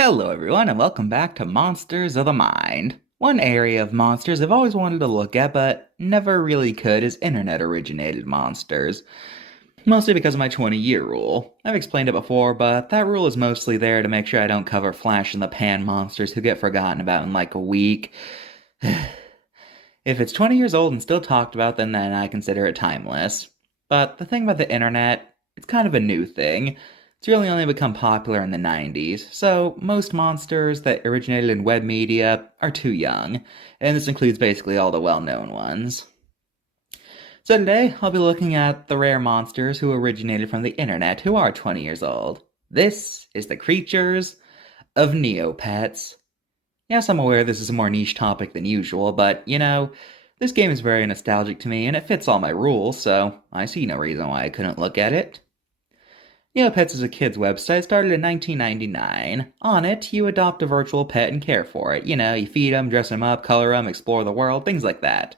Hello, everyone, and welcome back to Monsters of the Mind. One area of monsters I've always wanted to look at, but never really could, is internet originated monsters. Mostly because of my 20-year rule. I've explained it before, but that rule is mostly there to make sure I don't cover flash in the pan monsters who get forgotten about in like a week. If it's 20 years old and still talked about, then I consider it timeless. But the thing about the internet, it's kind of a new thing. It's really only become popular in the 90s, so most monsters that originated in web media are too young, and this includes basically all the well-known ones. So today, I'll be looking at the rare monsters who originated from the internet who are 20 years old. This is the creatures of Neopets. Yes, I'm aware this is a more niche topic than usual, but this game is very nostalgic to me and it fits all my rules, so I see no reason why I couldn't look at it. Neopets is a kids' website started in 1999. On it, you adopt a virtual pet and care for it. You feed them, dress them up, color them, explore the world, things like that.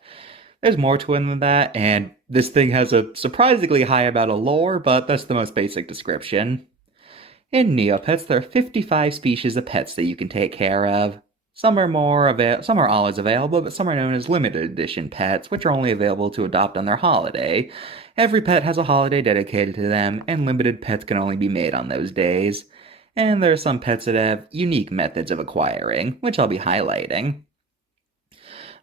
There's more to it than that, and this thing has a surprisingly high amount of lore, but that's the most basic description. In Neopets, there are 55 species of pets that you can take care of. Some are always available, but some are known as limited edition pets, which are only available to adopt on their holiday. Every pet has a holiday dedicated to them, and limited pets can only be made on those days. And there are some pets that have unique methods of acquiring, which I'll be highlighting.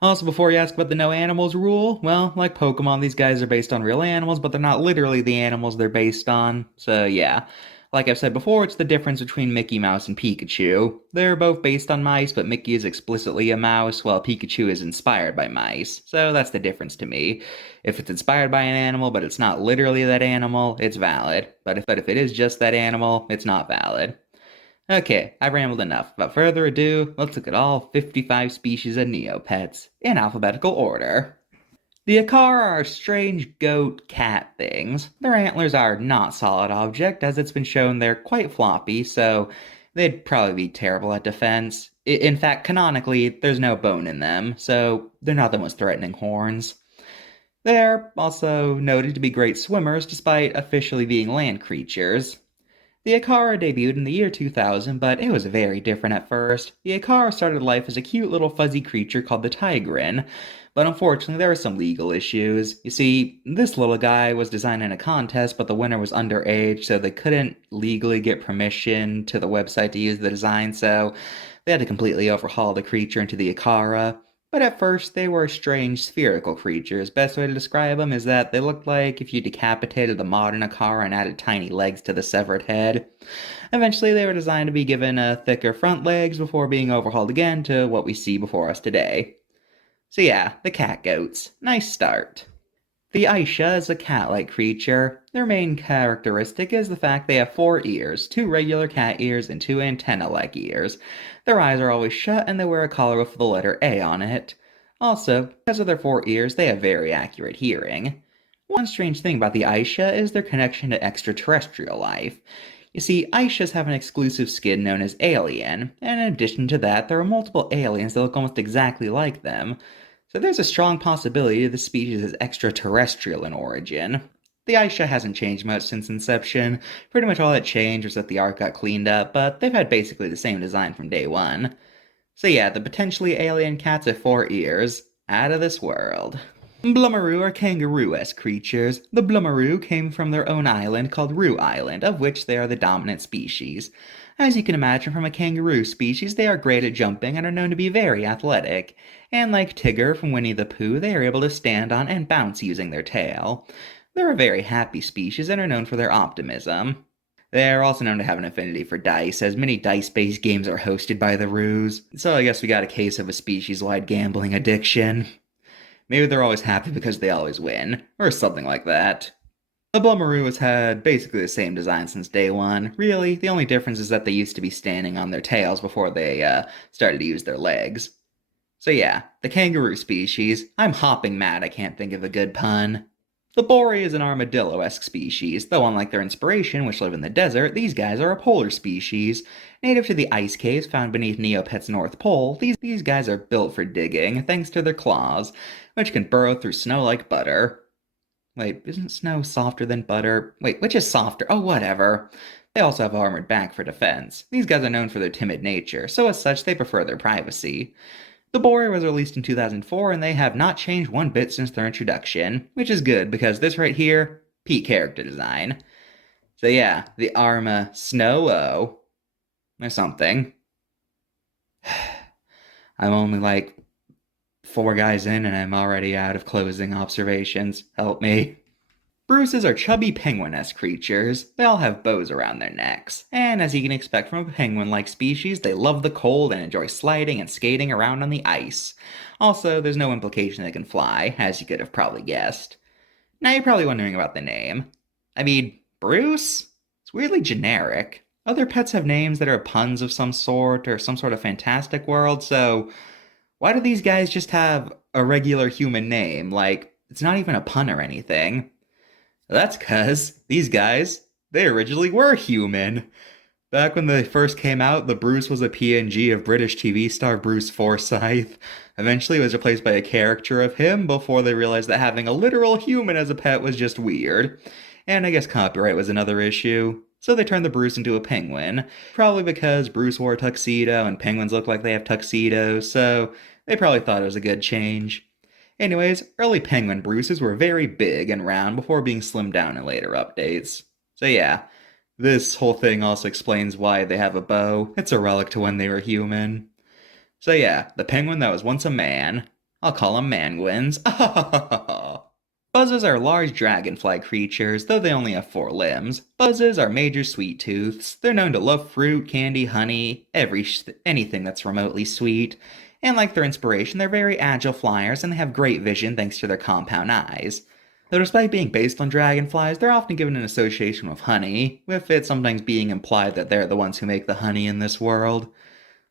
Also, before you ask about the no animals rule, well, like Pokemon, these guys are based on real animals, but they're not literally the animals they're based on. So, yeah. Like I've said before, it's the difference between Mickey Mouse and Pikachu. They're both based on mice, but Mickey is explicitly a mouse, while Pikachu is inspired by mice. So that's the difference to me. If it's inspired by an animal, but it's not literally that animal, it's valid. But if it is just that animal, it's not valid. Okay, I've rambled enough. Without further ado, let's look at all 55 species of Neopets, in alphabetical order. The Akar are strange goat cat things. Their antlers are not solid object, as it's been shown they're quite floppy, so they'd probably be terrible at defense. In fact, canonically, there's no bone in them, so they're not the most threatening horns. They're also noted to be great swimmers despite officially being land creatures. The Akara debuted in the year 2000, but it was very different at first. The Akara started life as a cute little fuzzy creature called the Tigrin, but unfortunately there were some legal issues. You see, this little guy was designed in a contest, but the winner was underage, so they couldn't legally get permission to the website to use the design, so they had to completely overhaul the creature into the Akara. But at first, they were strange spherical creatures. Best way to describe them is that they looked like if you decapitated the modern Akara and added tiny legs to the severed head. Eventually, they were designed to be given thicker front legs before being overhauled again to what we see before us today. So yeah, the cat goats. Nice start. The Aisha is a cat-like creature. Their main characteristic is the fact they have 4 ears, 2 regular cat ears and 2 antenna-like ears. Their eyes are always shut and they wear a collar with the letter A on it. Also, because of their 4 ears, they have very accurate hearing. One strange thing about the Aisha is their connection to extraterrestrial life. You see, Aishas have an exclusive skin known as alien, and in addition to that, there are multiple aliens that look almost exactly like them. So there's a strong possibility the species is extraterrestrial in origin. The Aisha hasn't changed much since inception. Pretty much all that changed was that the art got cleaned up, but they've had basically the same design from day one. So yeah, the potentially alien cats have 4 ears. Out of this world. Blummeroo are kangaroo-esque creatures. The Blummeroo came from their own island called Roo Island, of which they are the dominant species. As you can imagine from a kangaroo species, they are great at jumping and are known to be very athletic. And like Tigger from Winnie the Pooh, they are able to stand on and bounce using their tail. They're a very happy species and are known for their optimism. They are also known to have an affinity for dice, as many dice-based games are hosted by the Roos, so I guess we got a case of a species-wide gambling addiction. Maybe they're always happy because they always win, or something like that. The Blummeroo has had basically the same design since day one. Really, the only difference is that they used to be standing on their tails before they started to use their legs. So yeah, the kangaroo species. I'm hopping mad I can't think of a good pun. The Boreal is an armadillo-esque species, though unlike their inspiration, which live in the desert, these guys are a polar species. Native to the ice caves found beneath Neopets' North Pole, these guys are built for digging, thanks to their claws, which can burrow through snow like butter. Wait, isn't snow softer than butter? Wait, which is softer? Oh, whatever. They also have armored back for defense. These guys are known for their timid nature, so as such, they prefer their privacy. The boar was released in 2004, and they have not changed one bit since their introduction, which is good because this right here, peak character design. So yeah, the Arma Snow-O, or something. I'm only like 4 guys in and I'm already out of closing observations. Help me. Bruces are chubby penguin-esque creatures. They all have bows around their necks, and as you can expect from a penguin-like species, they love the cold and enjoy sliding and skating around on the ice. Also, there's no implication they can fly, as you could have probably guessed. Now you're probably wondering about the name. I mean, Bruce? It's weirdly generic. Other pets have names that are puns of some sort or some sort of fantastic world, so why do these guys just have a regular human name? Like, it's not even a pun or anything. That's because these guys, they originally were human. Back when they first came out, the Bruce was a PNG of British TV star Bruce Forsyth. Eventually, it was replaced by a caricature of him before they realized that having a literal human as a pet was just weird. And I guess copyright was another issue. So they turned the Bruce into a penguin. Probably because Bruce wore a tuxedo and penguins look like they have tuxedos, so they probably thought it was a good change. Anyways, early penguin Bruces were very big and round before being slimmed down in later updates. So yeah, this whole thing also explains why they have a bow. It's a relic to when they were human. So yeah, the penguin that was once a man. I'll call them manguins. Buzzes are large dragonfly creatures, though they only have 4 limbs. Buzzes are major sweet tooths. They're known to love fruit, candy, honey, anything that's remotely sweet. And like their inspiration, they're very agile flyers and they have great vision thanks to their compound eyes. Though despite being based on dragonflies, they're often given an association with honey, with it sometimes being implied that they're the ones who make the honey in this world.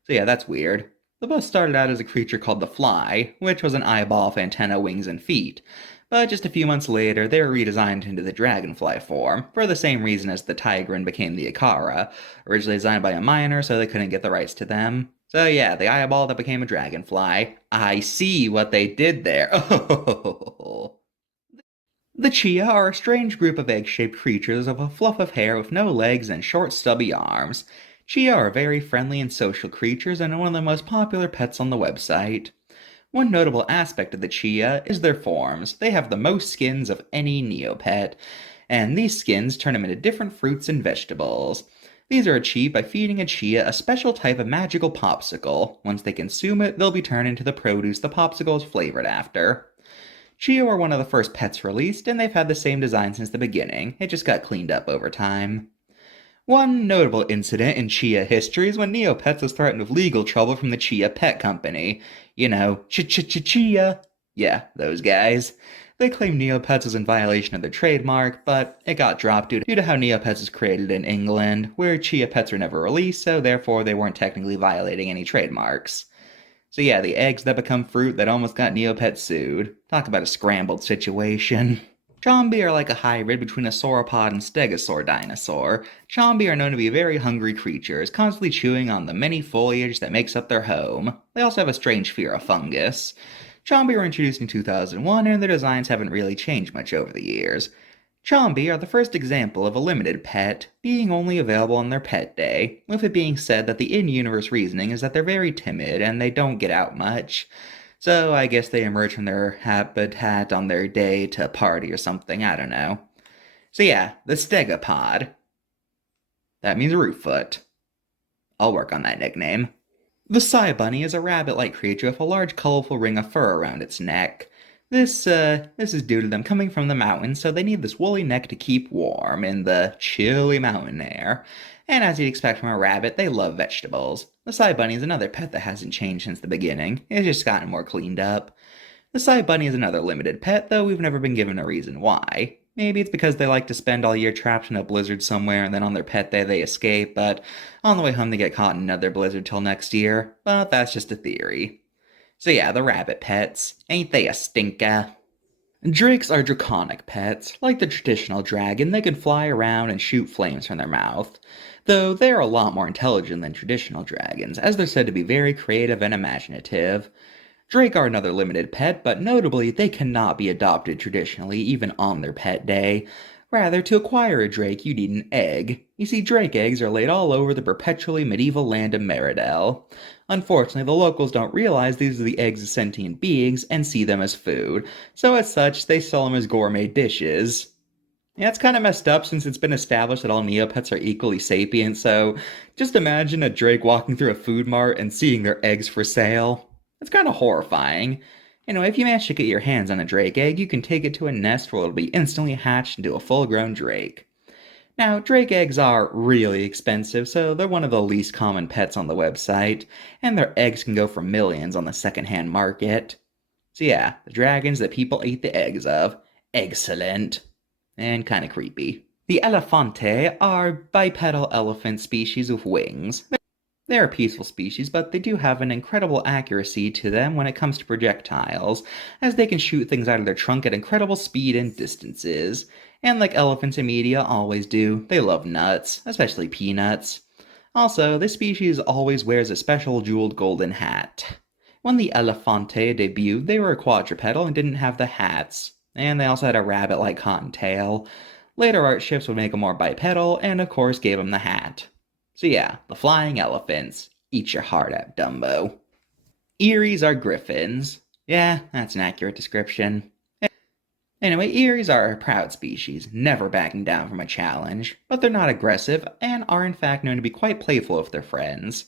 So yeah, that's weird. The buzz started out as a creature called the fly, which was an eyeball with antenna, wings, and feet. But just a few months later, they were redesigned into the dragonfly form, for the same reason as the tigrin became the Ikara, originally designed by a miner so they couldn't get the rights to them. So yeah, the eyeball that became a dragonfly. I see what they did there. Oh. The Chia are a strange group of egg-shaped creatures of a fluff of hair with no legs and short stubby arms. Chia are very friendly and social creatures and are one of the most popular pets on the website. One notable aspect of the Chia is their forms. They have the most skins of any Neopet, and these skins turn them into different fruits and vegetables. These are achieved by feeding a Chia a special type of magical popsicle. Once they consume it, they'll be turned into the produce the popsicle is flavored after. Chia were one of the first pets released, and they've had the same design since the beginning. It just got cleaned up over time. One notable incident in Chia history is when Neopets was threatened with legal trouble from the Chia Pet Company. You know, Chia. Yeah, those guys. They claimed Neopets was in violation of their trademark, but it got dropped due to how Neopets is created in England, where Chia pets were never released, so therefore they weren't technically violating any trademarks. So yeah, the eggs that become fruit that almost got Neopets sued. Talk about a scrambled situation. Chombi are like a hybrid between a sauropod and stegosaur dinosaur. Chombi are known to be very hungry creatures, constantly chewing on the many foliage that makes up their home. They also have a strange fear of fungus. Chombi were introduced in 2001, and their designs haven't really changed much over the years. Chombi are the first example of a limited pet, being only available on their pet day, with it being said that the in-universe reasoning is that they're very timid and they don't get out much. So I guess they emerge from their habitat on their day to party or something, I don't know. So yeah, the stegopod. That means rootfoot. I'll work on that nickname. The Psy Bunny is a rabbit-like creature with a large colorful ring of fur around its neck. This is due to them coming from the mountains, so they need this woolly neck to keep warm in the chilly mountain air. And as you'd expect from a rabbit, they love vegetables. The Psy Bunny is another pet that hasn't changed since the beginning. It's just gotten more cleaned up. The Psy Bunny is another limited pet, though we've never been given a reason why. Maybe it's because they like to spend all year trapped in a blizzard somewhere and then on their pet day they escape, but on the way home they get caught in another blizzard till next year. But that's just a theory. So yeah, the rabbit pets. Ain't they a stinker? Drakes are draconic pets. Like the traditional dragon, they can fly around and shoot flames from their mouth. Though they are a lot more intelligent than traditional dragons, as they're said to be very creative and imaginative. Drake are another limited pet, but notably, they cannot be adopted traditionally, even on their pet day. Rather, to acquire a drake, you need an egg. You see, drake eggs are laid all over the perpetually medieval land of Meridel. Unfortunately, the locals don't realize these are the eggs of sentient beings and see them as food, so as such, they sell them as gourmet dishes. Yeah, it's kind of messed up since it's been established that all Neopets are equally sapient, so just imagine a drake walking through a food mart and seeing their eggs for sale. It's kind of horrifying. Anyway, if you manage to get your hands on a drake egg, you can take it to a nest where it'll be instantly hatched into a full-grown drake. Now, drake eggs are really expensive, so they're one of the least common pets on the website, and their eggs can go for millions on the secondhand market. So yeah, the dragons that people eat the eggs of. Excellent and kind of creepy. The elefante are bipedal elephant species with wings. They're a peaceful species, but they do have an incredible accuracy to them when it comes to projectiles, as they can shoot things out of their trunk at incredible speed and distances. And like elephants in media always do, they love nuts, especially peanuts. Also, this species always wears a special jeweled golden hat. When the elefante debuted, they were a quadrupedal and didn't have the hats, and they also had a rabbit-like cottontail. Later art shifts would make them more bipedal, and of course gave them the hat. So yeah, the flying elephants. Eat your heart out, Dumbo. Eries are griffins. Yeah, that's an accurate description. Anyway, Eries are a proud species, never backing down from a challenge, but they're not aggressive, and are in fact known to be quite playful with their friends.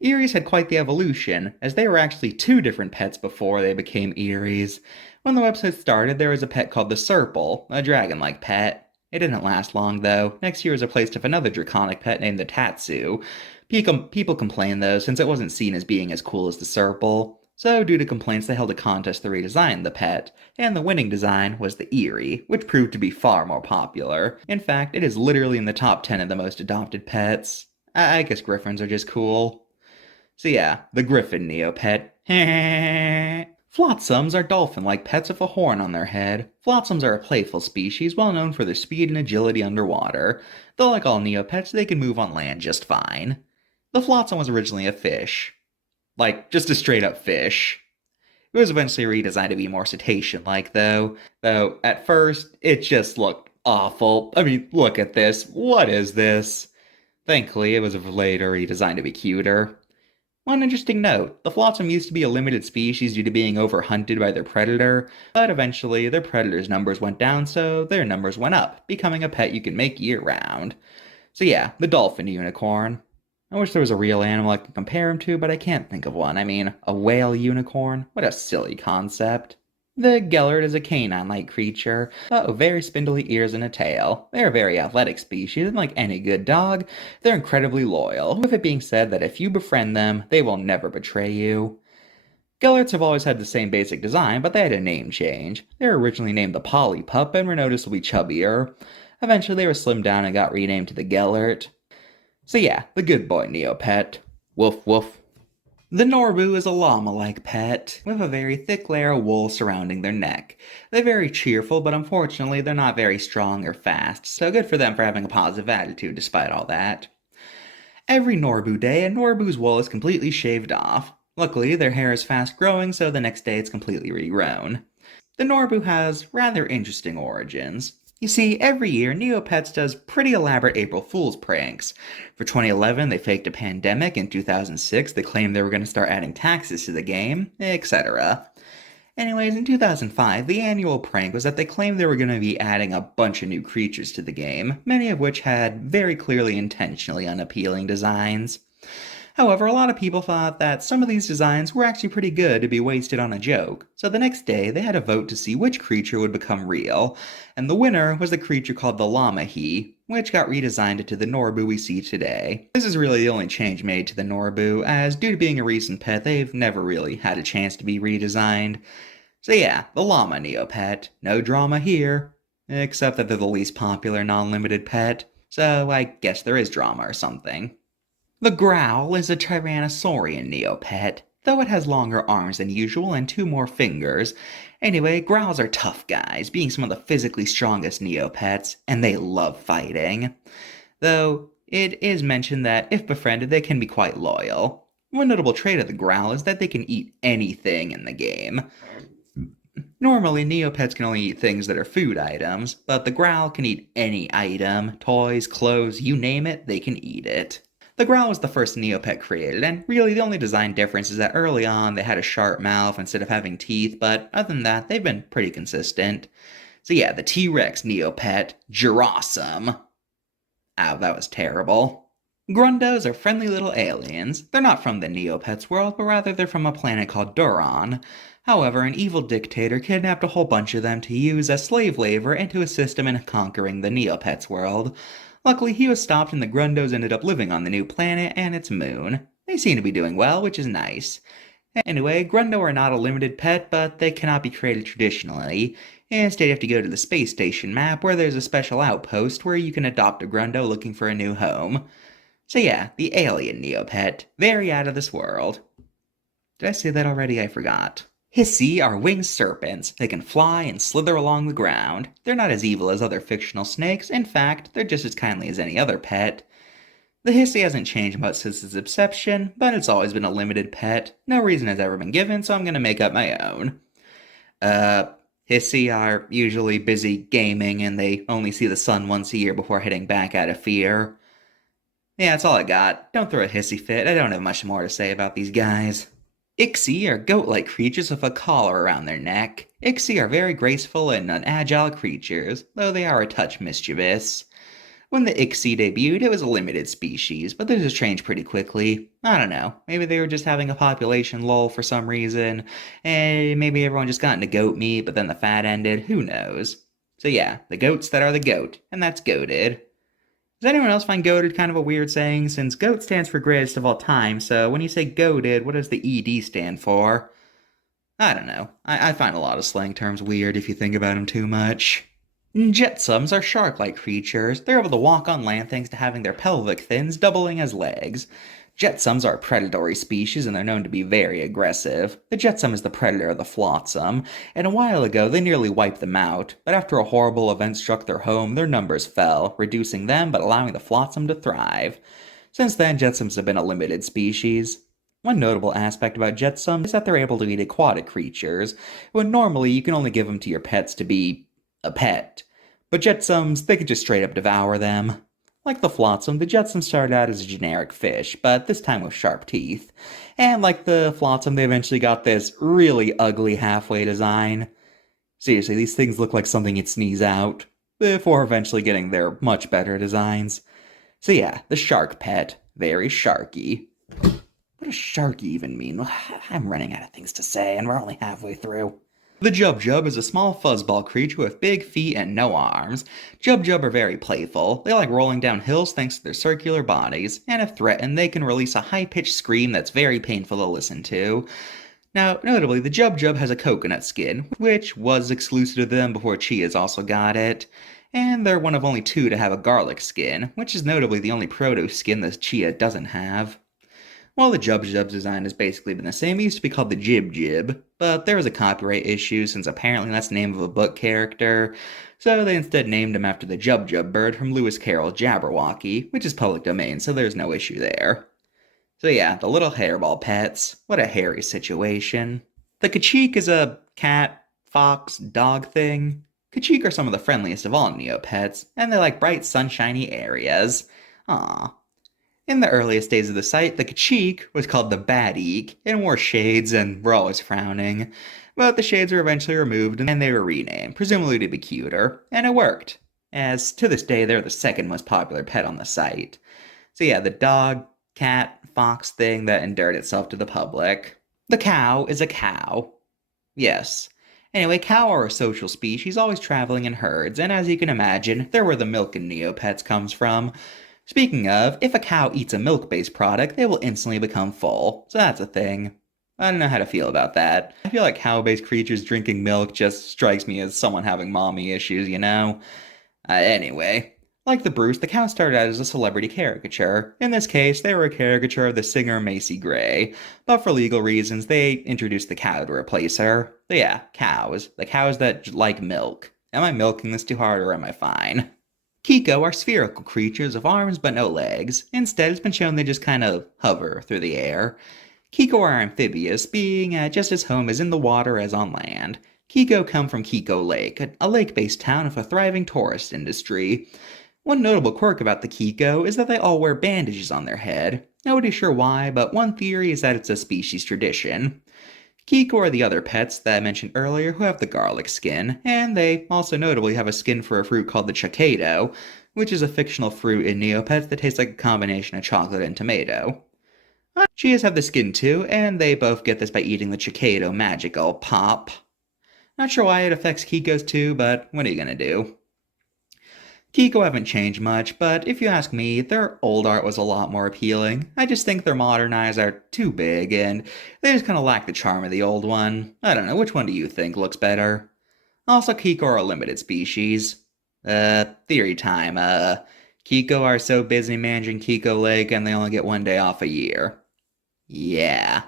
Eries had quite the evolution, as they were actually two different pets before they became Eries. When the website started, there was a pet called the Serpal, a dragon-like pet. It didn't last long, though. Next year was replaced with another draconic pet named the Tatsu. People complained, though, since it wasn't seen as being as cool as the Serpal. So, due to complaints, they held a contest to redesign the pet, and the winning design was the Eerie, which proved to be far more popular. In fact, it is literally in the top 10 of the most adopted pets. I guess griffins are just cool. So yeah, the griffin Neopet. Flotsams are dolphin-like pets with a horn on their head. Flotsams are a playful species, well known for their speed and agility underwater. Though like all Neopets, they can move on land just fine. The flotsam was originally a fish. Like, just a straight-up fish. It was eventually redesigned to be more cetacean-like, though. Though, at first, it just looked awful. I mean, look at this. What is this? Thankfully, it was later redesigned to be cuter. One interesting note, the flotsam used to be a limited species due to being overhunted by their predator, but eventually their predator's numbers went down, so their numbers went up, becoming a pet you can make year-round. So yeah, the dolphin unicorn. I wish there was a real animal I could compare him to, but I can't think of one. I mean, a whale unicorn? What a silly concept. The Gellert is a canine-like creature, but with very spindly ears and a tail. They're a very athletic species, and like any good dog, they're incredibly loyal, with it being said that if you befriend them, they will never betray you. Gellerts have always had the same basic design, but they had a name change. They were originally named the Polly Pup and were noticeably chubbier. Eventually they were slimmed down and got renamed to the Gellert. So yeah, the good boy Neopet. Woof woof. The Norbu is a llama-like pet, with a very thick layer of wool surrounding their neck. They're very cheerful, but unfortunately they're not very strong or fast, so good for them for having a positive attitude despite all that. Every Norbu day, a Norbu's wool is completely shaved off. Luckily, their hair is fast growing, so the next day it's completely regrown. The Norbu has rather interesting origins. You see, every year, Neopets does pretty elaborate April Fool's pranks. For 2011, they faked a pandemic. In 2006, they claimed they were going to start adding taxes to the game, etc. Anyways, in 2005, the annual prank was that they claimed they were going to be adding a bunch of new creatures to the game, many of which had very clearly intentionally unappealing designs. However, a lot of people thought that some of these designs were actually pretty good to be wasted on a joke, so the next day they had a vote to see which creature would become real, and the winner was the creature called the Llama-He, which got redesigned into the Norbu we see today. This is really the only change made to the Norbu, as due to being a recent pet, they've never really had a chance to be redesigned. So yeah, the Llama Neopet, no drama here, except that they're the least popular non-limited pet, so I guess there is drama or something. The Growl is a Tyrannosaurian Neopet, though it has longer arms than usual and two more fingers. Anyway, Growls are tough guys, being some of the physically strongest Neopets, and they love fighting. Though, it is mentioned that if befriended, they can be quite loyal. One notable trait of the Growl is that they can eat anything in the game. Normally, Neopets can only eat things that are food items, but the Growl can eat any item, toys, clothes, you name it, they can eat it. The Growl was the first Neopet created, and really the only design difference is that early on they had a sharp mouth instead of having teeth, but other than that, they've been pretty consistent. So yeah, the T-Rex Neopet, Girasum. Ow, that was terrible. Grundos are friendly little aliens. They're not from the Neopets world, but rather they're from a planet called Duron. However, an evil dictator kidnapped a whole bunch of them to use as slave labor and to assist him in conquering the Neopets world. Luckily, he was stopped and the Grundos ended up living on the new planet and its moon. They seem to be doing well, which is nice. Anyway, Grundo are not a limited pet, but they cannot be created traditionally. Instead, you have to go to the space station map where there's a special outpost where you can adopt a Grundo looking for a new home. So yeah, the alien Neopet, very out of this world. Did I say that already? I forgot. Hissy are winged serpents. They can fly and slither along the ground. They're not as evil as other fictional snakes. In fact, they're just as kindly as any other pet. The Hissy hasn't changed much since its inception, but it's always been a limited pet. No reason has ever been given, so I'm gonna make up my own. Hissy are usually busy gaming and they only see the sun once a year before heading back out of fear. Yeah, that's all I got. Don't throw a hissy fit, I don't have much more to say about these guys. Ixie are goat-like creatures with a collar around their neck. Ixie are very graceful and agile creatures, though they are a touch mischievous. When the Ixie debuted, it was a limited species, but this has changed pretty quickly. I don't know, maybe they were just having a population lull for some reason, and maybe everyone just got into goat meat, but then the fad ended, who knows. So yeah, the goats that are the goat, and that's goated. Does anyone else find goated kind of a weird saying, since goat stands for greatest of all time, so when you say goated, what does the ED stand for? I don't know, I find a lot of slang terms weird if you think about them too much. Jetsams are shark-like creatures. They're able to walk on land thanks to having their pelvic fins doubling as legs. Jetsams are a predatory species and they're known to be very aggressive. The jetsam is the predator of the flotsam, and a while ago they nearly wiped them out, but after a horrible event struck their home, their numbers fell, reducing them but allowing the flotsam to thrive. Since then, jetsams have been a limited species. One notable aspect about jetsams is that they're able to eat aquatic creatures, when normally you can only give them to your pets to be a pet. But jetsams, they could just straight up devour them. Like the flotsam, the jetsam started out as a generic fish, but this time with sharp teeth. And like the flotsam, they eventually got this really ugly halfway design. Seriously, these things look like something you'd sneeze out, before eventually getting their much better designs. So yeah, the shark pet. Very sharky. What does sharky even mean? I'm running out of things to say, and we're only halfway through. The Jub is a small fuzzball creature with big feet and no arms. Jub are very playful. They like rolling down hills thanks to their circular bodies, and if threatened, they can release a high-pitched scream that's very painful to listen to. Now, notably, the Jub has a coconut skin, which was exclusive to them before Chia's also got it. And they're one of only two to have a garlic skin, which is notably the only proto skin that Chia doesn't have. Well, the Jub's design has basically been the same. It used to be called the Jib, but there was a copyright issue since apparently that's the name of a book character, so they instead named him after the Jub bird from Lewis Carroll's Jabberwocky, which is public domain, so there's no issue there. So yeah, the little hairball pets. What a hairy situation. The Kachik is a cat, fox, dog thing. Kachik are some of the friendliest of all Neopets, and they like bright, sunshiny areas. Aww. In the earliest days of the site, the Kachik was called the Bad Eek and wore shades and were always frowning. But the shades were eventually removed and they were renamed, presumably to be cuter, and it worked. As to this day, they're the second most popular pet on the site. So yeah, the dog, cat, fox thing that endeared itself to the public. The cow is a cow. Yes. Anyway, cow are a social species, always traveling in herds, and as you can imagine, they're where the milk in Neopets comes from. Speaking of, if a cow eats a milk-based product, they will instantly become full, so that's a thing. I don't know how to feel about that. I feel like cow-based creatures drinking milk just strikes me as someone having mommy issues, you know? Anyway, like the Bruce, the cow started out as a celebrity caricature. In this case, they were a caricature of the singer Macy Gray, but for legal reasons, they introduced the cow to replace her. So yeah, cows. The cows that like milk. Am I milking this too hard or am I fine? Kiko are spherical creatures with arms but no legs. Instead, it's been shown they just kind of hover through the air. Kiko are amphibious, being just as home as in the water as on land. Kiko come from Kiko Lake, a lake-based town with a thriving tourist industry. One notable quirk about the Kiko is that they all wear bandages on their head. Nobody's sure why, but one theory is that it's a species tradition. Kiko are the other pets that I mentioned earlier who have the garlic skin, and they also notably have a skin for a fruit called the chocado, which is a fictional fruit in Neopets that tastes like a combination of chocolate and tomato. Cheetahs have the skin too, and they both get this by eating the chocado magical pop. Not sure why it affects Kiko's too, but what are you gonna do? Kiko haven't changed much, but if you ask me, their old art was a lot more appealing. I just think their modern eyes are too big, and they just kind of lack the charm of the old one. I don't know, which one do you think looks better? Also, Kiko are a limited species. Theory time. Kiko are so busy managing Kiko Lake and they only get 1 day off a year. Yeah.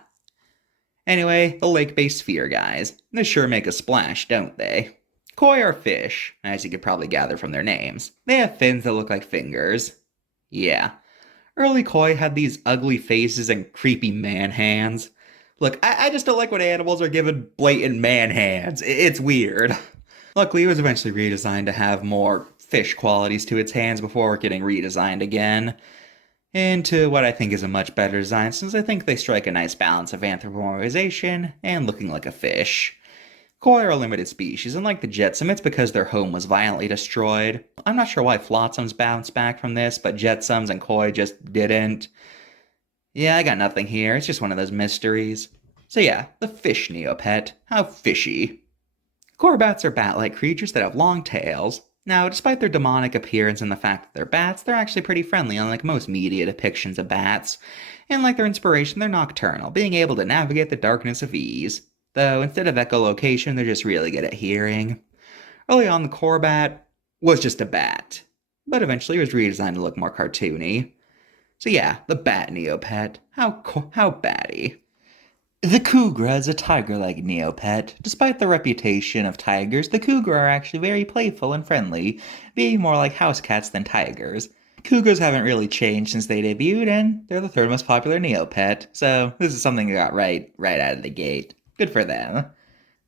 Anyway, the lake-based sphere guys. They sure make a splash, don't they? Koi are fish, as you could probably gather from their names. They have fins that look like fingers. Yeah. Early koi had these ugly faces and creepy man hands. Look, I just don't like when animals are given blatant man hands. It's weird. Luckily, it was eventually redesigned to have more fish qualities to its hands before getting redesigned again into what I think is a much better design, since I think they strike a nice balance of anthropomorphization and looking like a fish. Koi are a limited species, and like the Jetsam, it's because their home was violently destroyed. I'm not sure why Flotsams bounced back from this, but Jetsams and Koi just didn't. Yeah, I got nothing here, it's just one of those mysteries. So yeah, the fish Neopet. How fishy. Corbats are bat-like creatures that have long tails. Now, despite their demonic appearance and the fact that they're bats, they're actually pretty friendly, unlike most media depictions of bats. And like their inspiration, they're nocturnal, being able to navigate the darkness of ease. Though, instead of echolocation, they're just really good at hearing. Early on, the Corbat was just a bat, but eventually it was redesigned to look more cartoony. So yeah, the Bat Neopet. How batty. The Cougar is a tiger-like Neopet. Despite the reputation of tigers, the Cougar are actually very playful and friendly, being more like house cats than tigers. Cougars haven't really changed since they debuted, and they're the third most popular Neopet, so this is something they got right out of the gate. Good for them.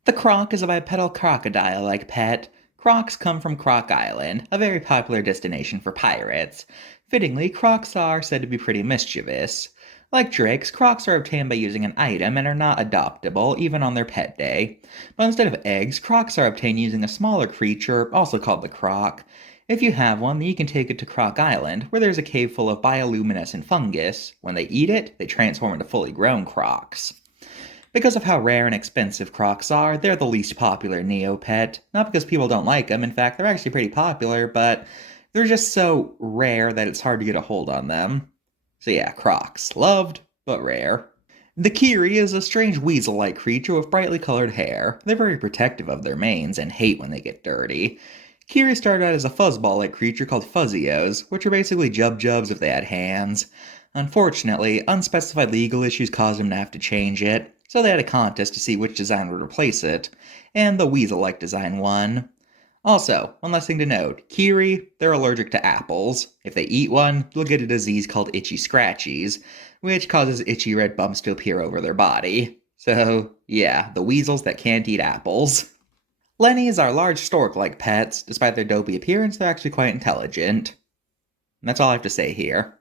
The Croc is a bipedal crocodile-like pet. Crocs come from Croc Island, a very popular destination for pirates. Fittingly, crocs are said to be pretty mischievous. Like drakes, crocs are obtained by using an item and are not adoptable, even on their pet day. But instead of eggs, crocs are obtained using a smaller creature, also called the croc. If you have one, then you can take it to Croc Island, where there's a cave full of bioluminescent fungus. When they eat it, they transform into fully grown crocs. Because of how rare and expensive crocs are, they're the least popular Neopet. Not because people don't like them, in fact, they're actually pretty popular, but they're just so rare that it's hard to get a hold on them. So yeah, crocs. Loved, but rare. The Kiri is a strange weasel-like creature with brightly colored hair. They're very protective of their manes and hate when they get dirty. Kiri started out as a fuzzball-like creature called Fuzzios, which are basically Jub-Jubs if they had hands. Unfortunately, unspecified legal issues caused them to have to change it, so they had a contest to see which design would replace it, and the weasel-like design won. Also, one last thing to note, Kiri, they're allergic to apples. If they eat one, they'll get a disease called itchy scratchies, which causes itchy red bumps to appear over their body. So, yeah, the weasels that can't eat apples. Lennies are large stork-like pets. Despite their dopey appearance, they're actually quite intelligent. And that's all I have to say here.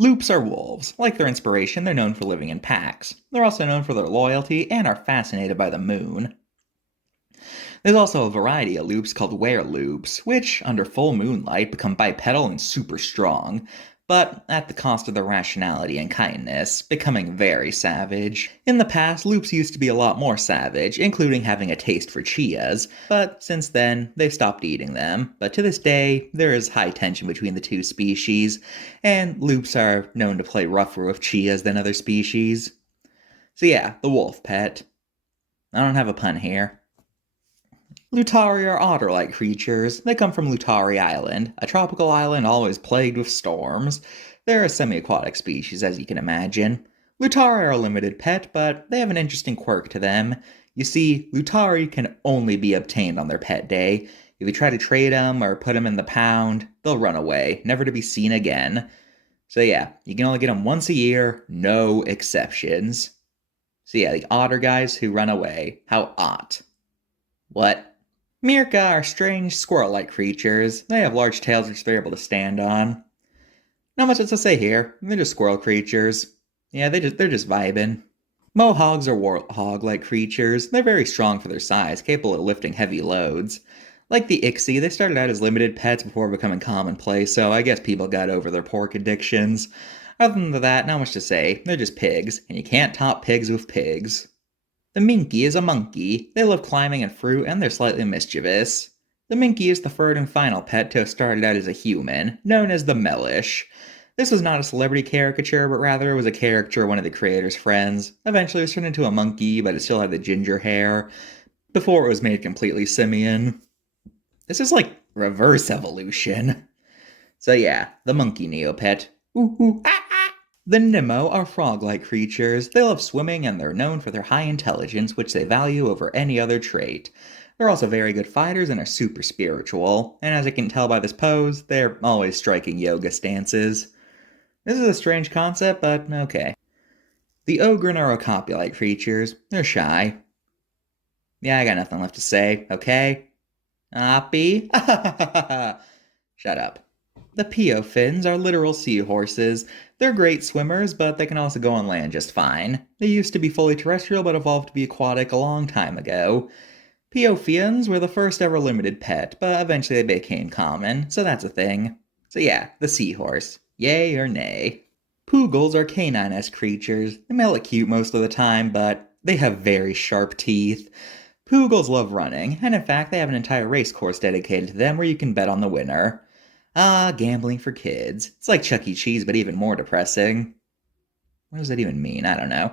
Loops are wolves. Like their inspiration, they're known for living in packs. They're also known for their loyalty and are fascinated by the moon. There's also a variety of loops called were-loops, which, under full moonlight, become bipedal and super strong, but at the cost of their rationality and kindness, becoming very savage. In the past, loops used to be a lot more savage, including having a taste for chias, but since then, they've stopped eating them. But to this day, there is high tension between the two species, and loops are known to play rougher with chias than other species. So yeah, the wolf pet. I don't have a pun here. Lutari are otter-like creatures. They come from Lutari Island, a tropical island always plagued with storms. They're a semi-aquatic species, as you can imagine. Lutari are a limited pet, but they have an interesting quirk to them. You see, Lutari can only be obtained on their pet day. If you try to trade them or put them in the pound, they'll run away, never to be seen again. So yeah, you can only get them once a year, no exceptions. So yeah, the otter guys who run away. How odd. What? Mirka are strange squirrel-like creatures. They have large tails which they're able to stand on. Not much else to say here. They're just squirrel creatures. Yeah, they're just vibing. Mohogs are warthog-like creatures. They're very strong for their size, capable of lifting heavy loads. Like the Ixie, they started out as limited pets before becoming commonplace, so I guess people got over their pork addictions. Other than that, not much to say. They're just pigs, and you can't top pigs with pigs. The Minkie is a monkey. They love climbing and fruit, and they're slightly mischievous. The Minkie is the third and final pet to have started out as a human, known as the Mellish. This was not a celebrity caricature, but rather it was a caricature of one of the creator's friends. Eventually it was turned into a monkey, but it still had the ginger hair, before it was made completely simian. This is like reverse evolution. So yeah, the monkey Neopet. Ooh, ooh, ah, ah. The Nemo are frog-like creatures. They love swimming and they're known for their high intelligence, which they value over any other trait. They're also very good fighters and are super spiritual, and as you can tell by this pose, they're always striking yoga stances. This is a strange concept, but okay. The Ogre are okapi-like creatures. They're shy. Yeah, I got nothing left to say, okay? Oppie? Shut up. The Piofins are literal seahorses. They're great swimmers, but they can also go on land just fine. They used to be fully terrestrial, but evolved to be aquatic a long time ago. Piophians were the first ever limited pet, but eventually they became common, so that's a thing. So yeah, the seahorse. Yay or nay? Poogles are canine-esque creatures. They may look cute most of the time, but they have very sharp teeth. Poogles love running, and in fact they have an entire race course dedicated to them where you can bet on the winner. Ah, gambling for kids. It's like Chuck E. Cheese, but even more depressing. What does that even mean? I don't know.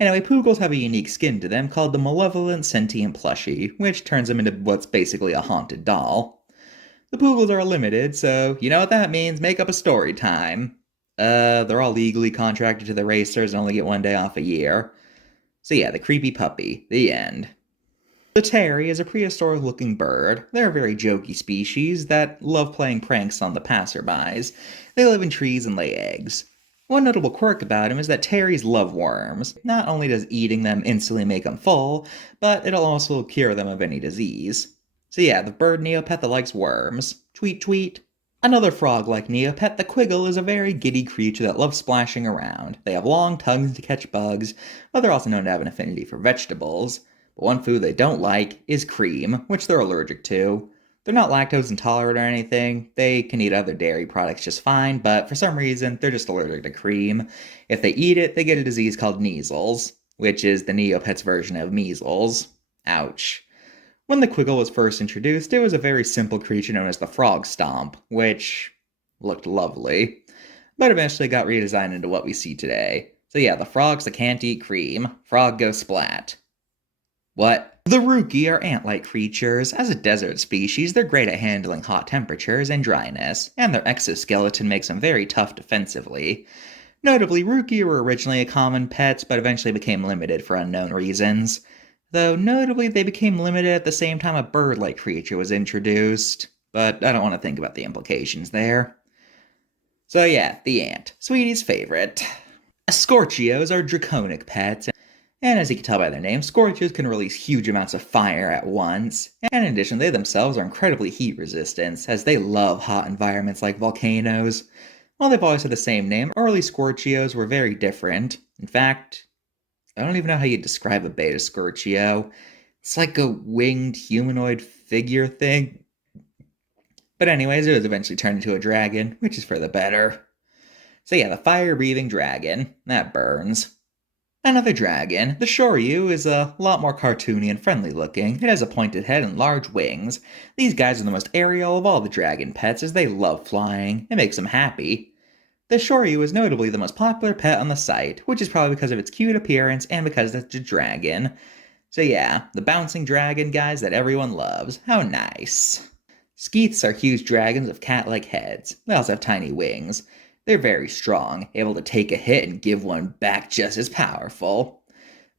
Anyway, Poogles have a unique skin to them called the Malevolent Sentient Plushie, which turns them into what's basically a haunted doll. The Poogles are limited, so you know what that means. Make up a story time. They're all legally contracted to the racers and only get 1 day off a year. So yeah, the creepy puppy. The end. The Terry is a prehistoric-looking bird. They're a very jokey species that love playing pranks on the passerbys. They live in trees and lay eggs. One notable quirk about them is that Terries love worms. Not only does eating them instantly make them full, but it'll also cure them of any disease. So yeah, the bird Neopet that likes worms. Tweet tweet. Another frog-like Neopet, the Quiggle, is a very giddy creature that loves splashing around. They have long tongues to catch bugs, but they're also known to have an affinity for vegetables. But one food they don't like is cream, which they're allergic to. They're not lactose intolerant or anything. They can eat other dairy products just fine, but for some reason, they're just allergic to cream. If they eat it, they get a disease called measles, which is the Neopets' version of measles. Ouch. When the Quiggle was first introduced, it was a very simple creature known as the Frog Stomp, which looked lovely, but eventually got redesigned into what we see today. So yeah, the frogs that can't eat cream. Frog go splat. What? The Rookie are ant-like creatures. As a desert species, they're great at handling hot temperatures and dryness, and their exoskeleton makes them very tough defensively. Notably, Rookie were originally a common pet, but eventually became limited for unknown reasons. Though notably, they became limited at the same time a bird-like creature was introduced. But I don't want to think about the implications there. So yeah, the ant. Sweetie's favorite. Scorchios are draconic pets, and as you can tell by their name, Scorchios can release huge amounts of fire at once. And in addition, they themselves are incredibly heat resistant, as they love hot environments like volcanoes. While they've always had the same name, early Scorchios were very different. In fact, I don't even know how you describe a beta Scorchio. It's like a winged humanoid figure thing. But anyways, it was eventually turned into a dragon, which is for the better. So yeah, the fire-breathing dragon. That burns. Another dragon. The Shoryu is a lot more cartoony and friendly looking. It has a pointed head and large wings. These guys are the most aerial of all the dragon pets as they love flying. It makes them happy. The Shoryu is notably the most popular pet on the site, which is probably because of its cute appearance and because it's a dragon. So yeah, the bouncing dragon guys that everyone loves. How nice. Skeeths are huge dragons with cat-like heads. They also have tiny wings. They're very strong, able to take a hit and give one back just as powerful.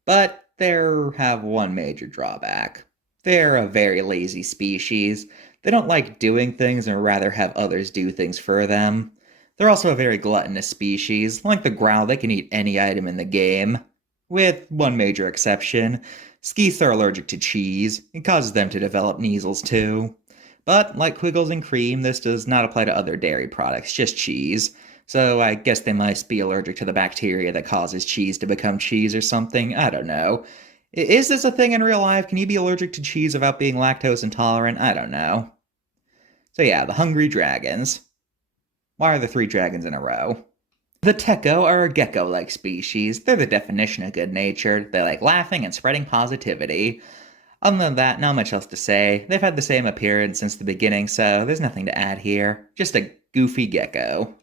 But they have one major drawback. They're a very lazy species. They don't like doing things and rather have others do things for them. They're also a very gluttonous species. Like the growl, they can eat any item in the game. With one major exception. Skeets are allergic to cheese. It causes them to develop measles too. But like Quiggles and Cream, this does not apply to other dairy products, just cheese. So I guess they must be allergic to the bacteria that causes cheese to become cheese or something. I don't know. Is this a thing in real life? Can you be allergic to cheese without being lactose intolerant? I don't know. So yeah, the Hungry Dragons. Why are there three dragons in a row? The Tecco are a gecko-like species. They're the definition of good-natured. They like laughing and spreading positivity. Other than that, not much else to say. They've had the same appearance since the beginning, so there's nothing to add here. Just a goofy gecko.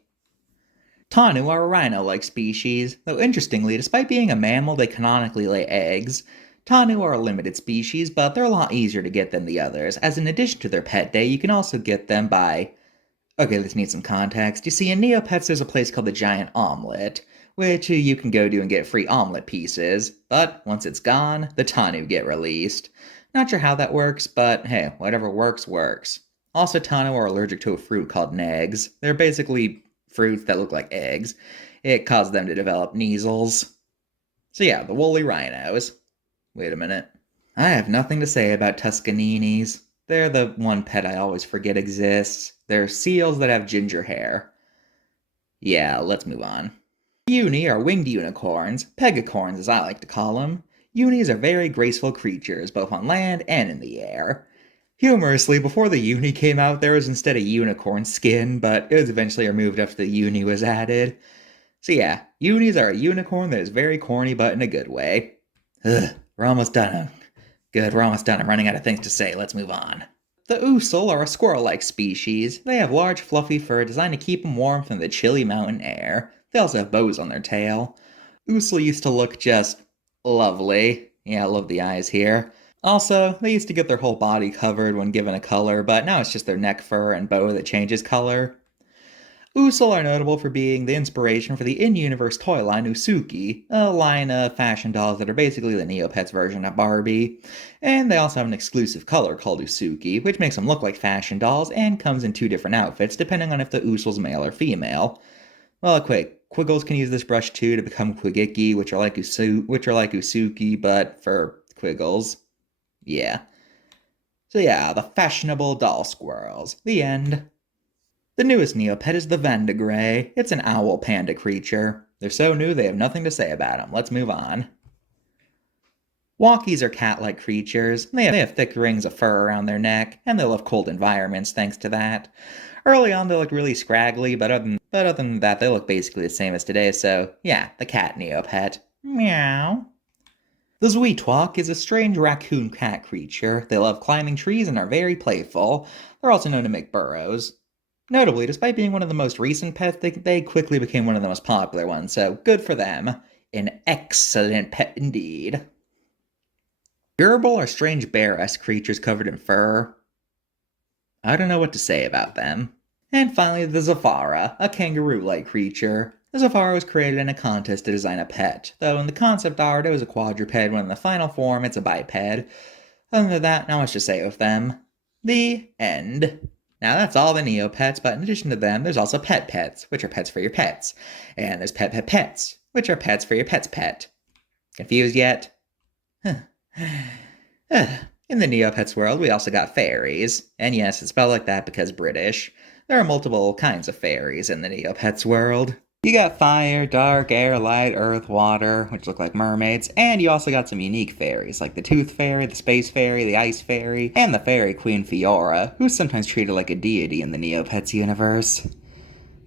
Tanu are a rhino-like species, though interestingly, despite being a mammal, they canonically lay eggs. Tanu are a limited species, but they're a lot easier to get than the others, as in addition to their pet day, you can also get them by Okay, this needs some context. You see, in Neopets, there's a place called the Giant Omelet, which you can go to and get free omelet pieces, but once it's gone, the Tanu get released. Not sure how that works, but hey, whatever works, works. Also, Tanu are allergic to a fruit called nags. They're basically fruits that look like eggs. It causes them to develop measles. So yeah, the woolly rhinos. Wait a minute. I have nothing to say about Tuscaninis. They're the one pet I always forget exists. They're seals that have ginger hair. Yeah, let's move on. Uni are winged unicorns, pegacorns as I like to call them. Unis are very graceful creatures, both on land and in the air. Humorously, before the uni came out, there was instead a unicorn skin, but it was eventually removed after the uni was added. So yeah, unis are a unicorn that is very corny, but in a good way. Ugh, we're almost done. Good, we're almost done. I'm running out of things to say. Let's move on. The Usul are a squirrel-like species. They have large, fluffy fur designed to keep them warm from the chilly mountain air. They also have bows on their tail. Usul used to look just lovely. Yeah, I love the eyes here. Also, they used to get their whole body covered when given a color, but now it's just their neck fur and bow that changes color. Usul are notable for being the inspiration for the in-universe toy line Usuki, a line of fashion dolls that are basically the Neopets version of Barbie. And they also have an exclusive color called Usuki, which makes them look like fashion dolls and comes in two different outfits depending on if the Usul's male or female. Well, quick, Quiggles can use this brush too to become Quigiki, which are like Usuki, but for Quiggles. Yeah. So yeah, the fashionable doll squirrels. The end. The newest Neopet is the Vendigray. It's an owl panda creature. They're so new they have nothing to say about them. Let's move on. Walkies are cat-like creatures. They have thick rings of fur around their neck, and they love cold environments thanks to that. Early on they looked really scraggly, but other than that they look basically the same as today, so yeah, the cat Neopet. Meow. The Zweetwalk is a strange raccoon cat creature. They love climbing trees and are very playful. They're also known to make burrows. Notably, despite being one of the most recent pets, they quickly became one of the most popular ones, so good for them. An excellent pet indeed. Gerbil are strange bear-esque creatures covered in fur. I don't know what to say about them. And finally, the Zafara, a kangaroo-like creature. The Zafara was created in a contest to design a pet, though in the concept art it was a quadruped when in the final form it's a biped. Other than that, not much to say with them. The end. Now that's all the Neopets, but in addition to them, there's also Pet Pets, which are pets for your pets. And there's Pet Pet Pets, which are pets for your pet's pet. Confused yet? In the Neopets world, we also got fairies. And yes, it's spelled like that because British. There are multiple kinds of fairies in the Neopets world. You got fire, dark, air, light, earth, water, which look like mermaids, and you also got some unique fairies, like the Tooth Fairy, the Space Fairy, the Ice Fairy, and the Fairy Queen Fiora, who's sometimes treated like a deity in the Neopets universe.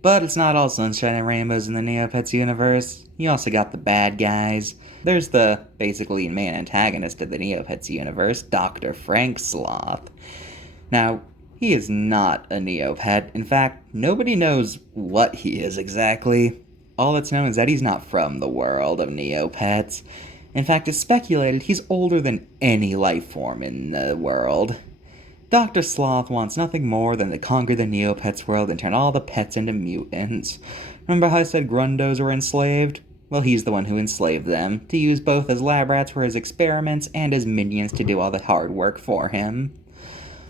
But it's not all sunshine and rainbows in the Neopets universe. You also got the bad guys. There's the basically main antagonist of the Neopets universe, Dr. Frank Sloth. Now, he is not a Neopet. In fact, nobody knows what he is exactly. All that's known is that he's not from the world of Neopets. In fact, it's speculated he's older than any life form in the world. Dr. Sloth wants nothing more than to conquer the Neopets world and turn all the pets into mutants. Remember how I said Grundos were enslaved? Well, he's the one who enslaved them, to use both as lab rats for his experiments and as minions to do all the hard work for him.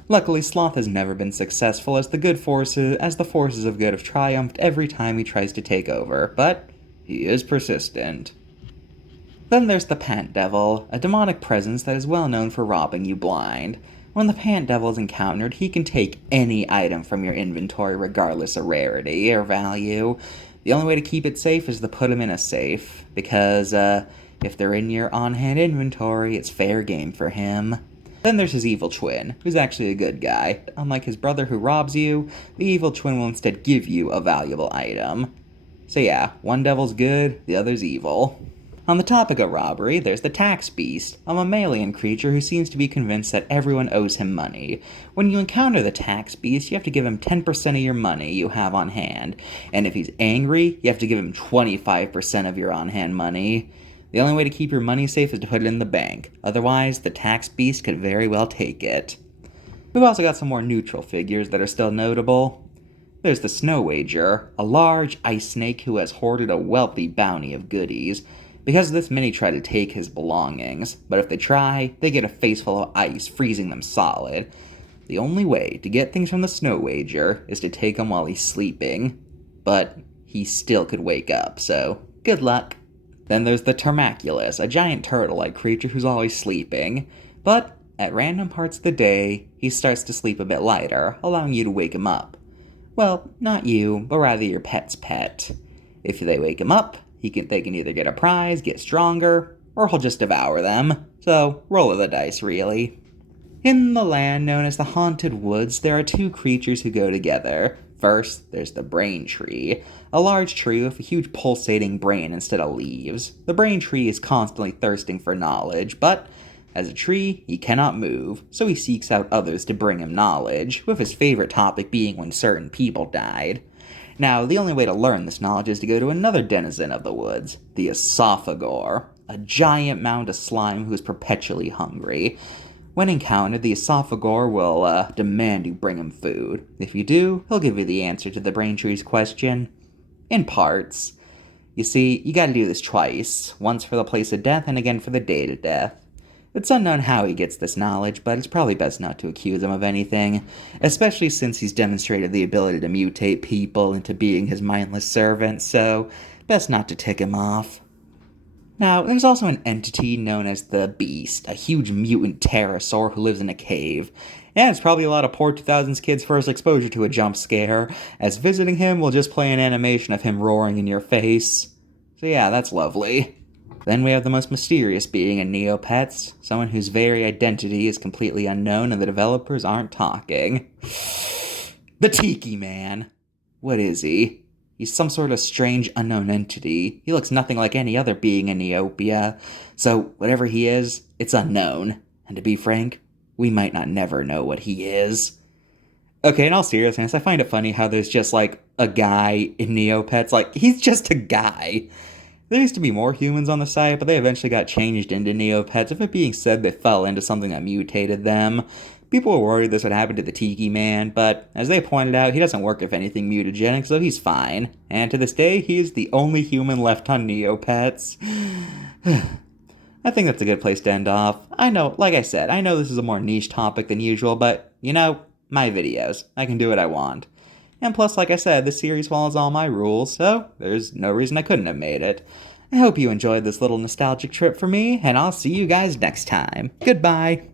Luckily, Sloth has never been successful as the forces of good have triumphed every time he tries to take over, but he is persistent. Then there's the Pant Devil, a demonic presence that is well known for robbing you blind. When the Pant Devil is encountered, he can take any item from your inventory regardless of rarity or value. The only way to keep it safe is to put him in a safe, because if they're in your on-hand inventory, it's fair game for him. Then there's his evil twin, who's actually a good guy. Unlike his brother who robs you, the evil twin will instead give you a valuable item. So yeah, one devil's good, the other's evil. On the topic of robbery, there's the Tax Beast, a mammalian creature who seems to be convinced that everyone owes him money. When you encounter the Tax Beast, you have to give him 10% of your money you have on hand, and if he's angry, you have to give him 25% of your on-hand money. The only way to keep your money safe is to put it in the bank, otherwise the Tax Beast could very well take it. We've also got some more neutral figures that are still notable. There's the Snow Wager, a large ice snake who has hoarded a wealthy bounty of goodies. Because of this, many try to take his belongings, but if they try, they get a face full of ice, freezing them solid. The only way to get things from the Snow Wager is to take him while he's sleeping, but he still could wake up, so good luck. Then there's the Termaculus, a giant turtle-like creature who's always sleeping, but at random parts of the day, he starts to sleep a bit lighter, allowing you to wake him up. Well, not you, but rather your pet's pet. If they wake him up, they can either get a prize, get stronger, or he'll just devour them. So, roll of the dice, really. In the land known as the Haunted Woods, there are two creatures who go together. First, there's the Brain Tree, a large tree with a huge pulsating brain instead of leaves. The Brain Tree is constantly thirsting for knowledge, but as a tree, he cannot move, so he seeks out others to bring him knowledge, with his favorite topic being when certain people died. Now, the only way to learn this knowledge is to go to another denizen of the woods, the Esophagore, a giant mound of slime who is perpetually hungry. When encountered, the Esophagore will demand you bring him food. If you do, he'll give you the answer to the Brain Tree's question. In parts. You see, you gotta do this twice, once for the place of death and again for the date of death. It's unknown how he gets this knowledge, but it's probably best not to accuse him of anything, especially since he's demonstrated the ability to mutate people into being his mindless servants, so best not to tick him off. Now, there's also an entity known as the Beast, a huge mutant pterosaur who lives in a cave, and it's probably a lot of poor 2000s kids' first exposure to a jump scare, as visiting him will just play an animation of him roaring in your face. So yeah, that's lovely. Then we have the most mysterious being in Neopets, someone whose very identity is completely unknown and the developers aren't talking. The Tiki Man. What is he? He's some sort of strange unknown entity. He looks nothing like any other being in Neopia, so whatever he is, it's unknown. And to be frank, we might not never know what he is. Okay, in all seriousness, I find it funny how there's just like a guy in Neopets. Like, he's just a guy. There used to be more humans on the site, but they eventually got changed into Neopets, with it being said they fell into something that mutated them. People were worried this would happen to the Tiki Man, but as they pointed out, he doesn't work if anything mutagenic, so he's fine. And to this day, he is the only human left on Neopets. I think that's a good place to end off. I know, like I said, I know this is a more niche topic than usual, but, you know, my videos. I can do what I want. And plus, like I said, this series follows all my rules, so there's no reason I couldn't have made it. I hope you enjoyed this little nostalgic trip for me, and I'll see you guys next time. Goodbye!